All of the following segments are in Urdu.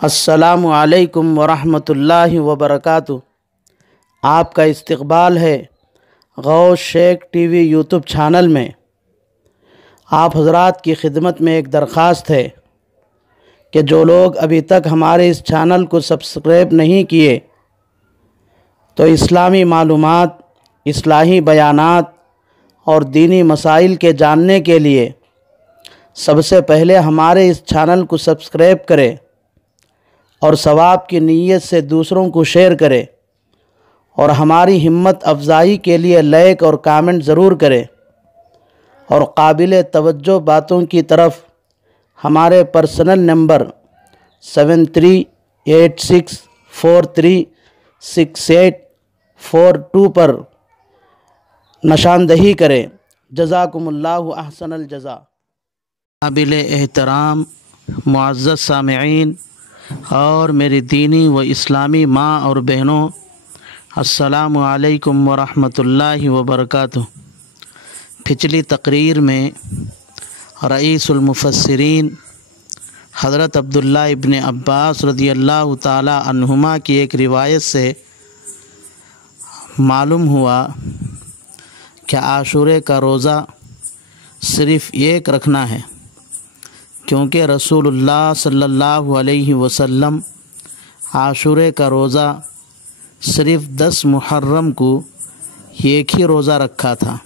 السلام علیکم ورحمۃ اللہ وبرکاتہ۔ آپ کا استقبال ہے غوث شیخ ٹی وی یوٹیوب چینل میں۔ آپ حضرات کی خدمت میں ایک درخواست ہے کہ جو لوگ ابھی تک ہمارے اس چینل کو سبسکرائب نہیں کیے تو اسلامی معلومات، اصلاحی بیانات اور دینی مسائل کے جاننے کے لیے سب سے پہلے ہمارے اس چینل کو سبسکرائب کریں اور ثواب کی نیت سے دوسروں کو شیئر کرے اور ہماری ہمت افزائی کے لیے لائک اور کامنٹ ضرور کرے، اور قابل توجہ باتوں کی طرف ہمارے پرسنل نمبر 7386436842 پر نشاندہی کریں۔ جزاکم اللہ احسن الجزا۔ قابل احترام معزز سامعین اور میری دینی و اسلامی ماں اور بہنوں، السلام علیکم ورحمۃ اللہ وبرکاتہ۔ پچھلی تقریر میں رئیس المفسرین حضرت عبداللہ ابن عباس رضی اللہ تعالی عنہما کی ایک روایت سے معلوم ہوا کہ عاشورے کا روزہ صرف ایک رکھنا ہے، کیونکہ رسول اللہ صلی اللہ علیہ وسلم عاشورے کا روزہ صرف 10 محرم کو ایک ہی روزہ رکھا تھا،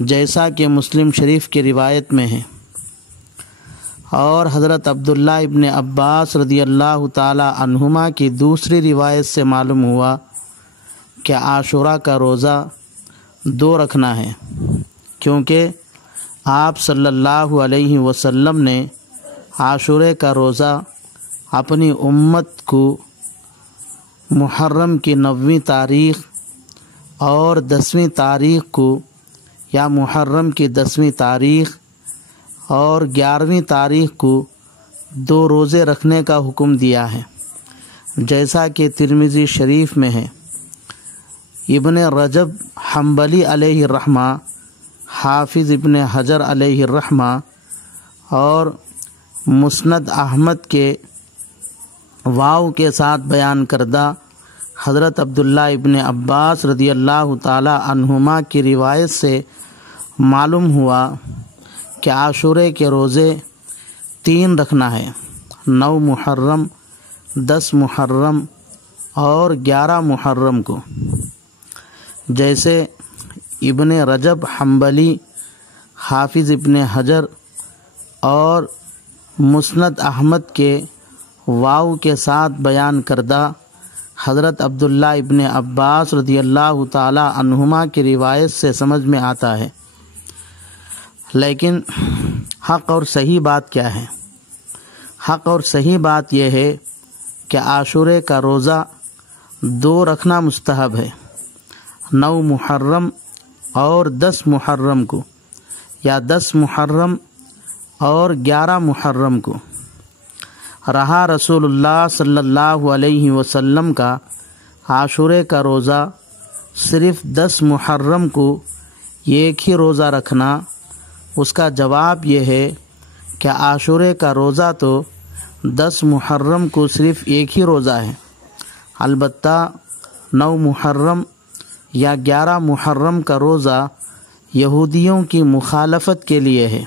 جیسا کہ مسلم شریف کی روایت میں ہے۔ اور حضرت عبداللہ ابن عباس رضی اللہ تعالی عنہما کی دوسری روایت سے معلوم ہوا کہ عاشورہ کا روزہ 2 رکھنا ہے، کیونکہ آپ صلی اللہ علیہ وسلم نے عاشورے کا روزہ اپنی امت کو محرم کی 9ویں تاریخ اور 10ویں تاریخ کو، یا محرم کی 10ویں تاریخ اور 11ویں تاریخ کو 2 روزے رکھنے کا حکم دیا ہے، جیسا کہ ترمذی شریف میں ہے۔ ابن رجب حنبلی علیہ الرحمہ، حافظ ابن حجر علیہ الرحمہ اور مسند احمد کے واو کے ساتھ بیان کردہ حضرت عبداللہ ابن عباس رضی اللہ تعالی عنہما کی روایت سے معلوم ہوا کہ عاشورے کے روزے 3 رکھنا ہے، 9 محرم، 10 محرم اور 11 محرم کو، جیسے ابن رجب حنبلی، حافظ ابن حجر اور مسند احمد کے واو کے ساتھ بیان کردہ حضرت عبداللہ ابن عباس رضی اللہ تعالی عنہما کی روایت سے سمجھ میں آتا ہے۔ لیکن حق اور صحیح بات کیا ہے؟ حق اور صحیح بات یہ ہے کہ عاشورے کا روزہ 2 رکھنا مستحب ہے، 9 محرم اور 10 محرم کو، یا 10 محرم اور 11 محرم کو۔ رہا رسول اللہ صلی اللہ علیہ وسلم کا عاشورے کا روزہ صرف 10 محرم کو ایک ہی روزہ رکھنا، اس کا جواب یہ ہے کہ عاشورے کا روزہ تو 10 محرم کو صرف ایک ہی روزہ ہے، البتہ 9 محرم یا 11 محرم کا روزہ یہودیوں کی مخالفت کے لیے ہے،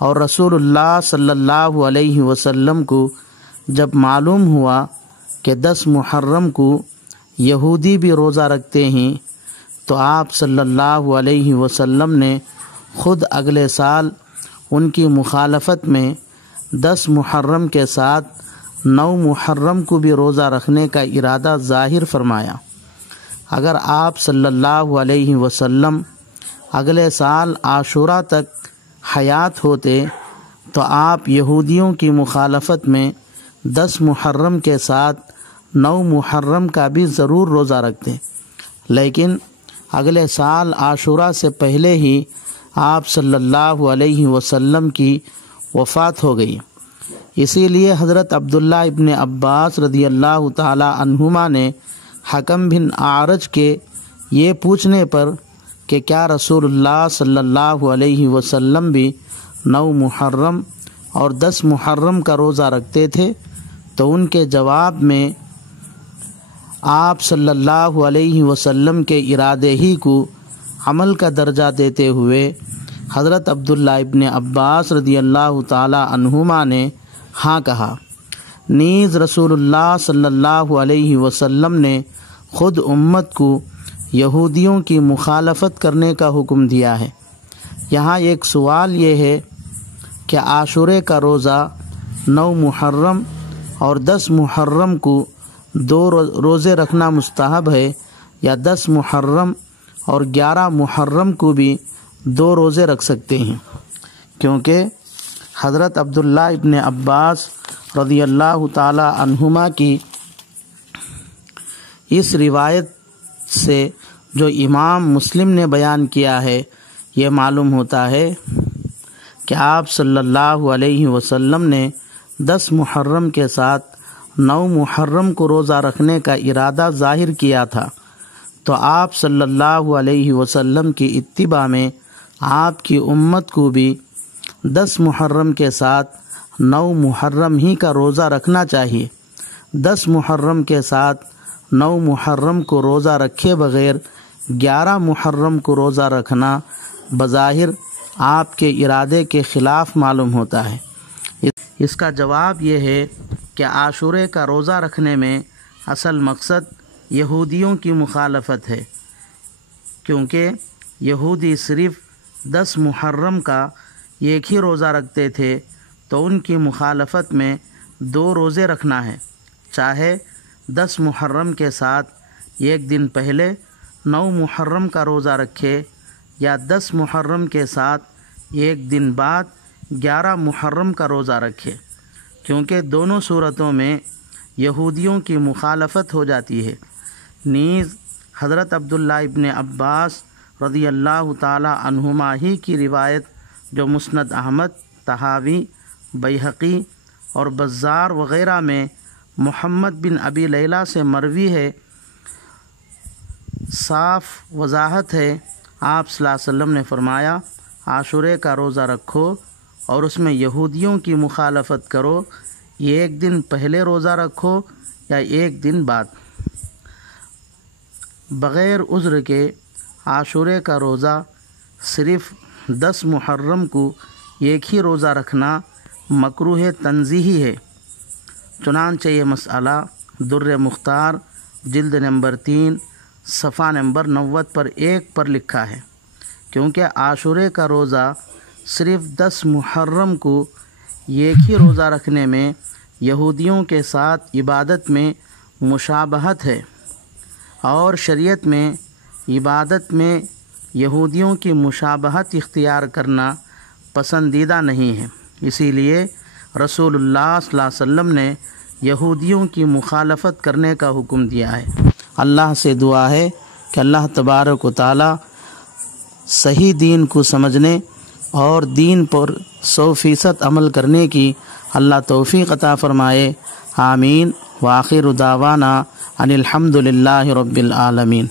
اور رسول اللہ صلی اللہ علیہ وسلم کو جب معلوم ہوا کہ 10 محرم کو یہودی بھی روزہ رکھتے ہیں تو آپ صلی اللہ علیہ وسلم نے خود اگلے سال ان کی مخالفت میں 10 محرم کے ساتھ 9 محرم کو بھی روزہ رکھنے کا ارادہ ظاہر فرمایا۔ اگر آپ صلی اللہ علیہ وسلم اگلے سال عاشورہ تک حیات ہوتے تو آپ یہودیوں کی مخالفت میں 10 محرم کے ساتھ 9 محرم کا بھی ضرور روزہ رکھتے، لیکن اگلے سال عاشورہ سے پہلے ہی آپ صلی اللہ علیہ وسلم کی وفات ہو گئی۔ اسی لیے حضرت عبداللہ ابن عباس رضی اللہ تعالی عنہما نے حکم بن اعرج کے یہ پوچھنے پر کہ کیا رسول اللہ صلی اللہ علیہ وسلم بھی 9 محرم اور 10 محرم کا روزہ رکھتے تھے، تو ان کے جواب میں آپ صلی اللہ علیہ وسلم کے ارادے ہی کو عمل کا درجہ دیتے ہوئے حضرت عبداللہ ابن عباس رضی اللہ تعالی عنہما نے ہاں کہا۔ نیز رسول اللہ صلی اللہ علیہ وسلم نے خود امت کو یہودیوں کی مخالفت کرنے کا حکم دیا ہے۔ یہاں ایک سوال یہ ہے کہ عاشورے کا روزہ 9 محرم اور 10 محرم کو 2 روزے رکھنا مستحب ہے یا 10 محرم اور 11 محرم کو بھی 2 روزے رکھ سکتے ہیں، کیونکہ حضرت عبداللہ ابن عباس رضی اللہ تعالی عنہما کی اس روایت سے جو امام مسلم نے بیان کیا ہے یہ معلوم ہوتا ہے کہ آپ صلی اللہ علیہ وسلم نے 10 محرم کے ساتھ 9 محرم کو روزہ رکھنے کا ارادہ ظاہر کیا تھا، تو آپ صلی اللہ علیہ وسلم کی اتباع میں آپ کی امت کو بھی 10 محرم کے ساتھ 9 محرم ہی کا روزہ رکھنا چاہیے۔ 10 محرم کے ساتھ 9 محرم کو روزہ رکھے بغیر 11 محرم کو روزہ رکھنا بظاہر آپ کے ارادے کے خلاف معلوم ہوتا ہے۔ اس کا جواب یہ ہے کہ عاشورے کا روزہ رکھنے میں اصل مقصد یہودیوں کی مخالفت ہے، کیونکہ یہودی صرف 10 محرم کا ایک ہی روزہ رکھتے تھے، تو ان کی مخالفت میں 2 روزے رکھنا ہے، چاہے 10 محرم کے ساتھ ایک دن پہلے 9 محرم کا روزہ رکھے یا 10 محرم کے ساتھ ایک دن بعد 11 محرم کا روزہ رکھے، کیونکہ دونوں صورتوں میں یہودیوں کی مخالفت ہو جاتی ہے۔ نیز حضرت عبداللہ ابن عباس رضی اللہ تعالی عنہما ہی کی روایت جو مسند احمد، طحاوی، بیہقی اور بزار وغیرہ میں محمد بن ابی لیلہ سے مروی ہے، صاف وضاحت ہے۔ آپ صلی اللہ علیہ وسلم نے فرمایا عاشورے کا روزہ رکھو اور اس میں یہودیوں کی مخالفت کرو، ایک دن پہلے روزہ رکھو یا ایک دن بعد۔ بغیر عذر کے عاشورے کا روزہ صرف 10 محرم کو ایک ہی روزہ رکھنا مکروہ تنزیہی ہے، چنانچہ یہ مسئلہ در مختار جلد نمبر 3 صفحہ نمبر 90 پر 1 پر لکھا ہے، کیونکہ عاشورے کا روزہ صرف 10 محرم کو ایک ہی روزہ رکھنے میں یہودیوں کے ساتھ عبادت میں مشابہت ہے، اور شریعت میں عبادت میں یہودیوں کی مشابہت اختیار کرنا پسندیدہ نہیں ہے۔ اسی لیے رسول اللہ صلی اللہ علیہ وسلم نے یہودیوں کی مخالفت کرنے کا حکم دیا ہے۔ اللہ سے دعا ہے کہ اللہ تبارک و تعالی صحیح دین کو سمجھنے اور دین پر 100% عمل کرنے کی اللہ توفیق عطا فرمائے، آمین۔ وآخر دعوانا ان الحمد للہ رب العالمین۔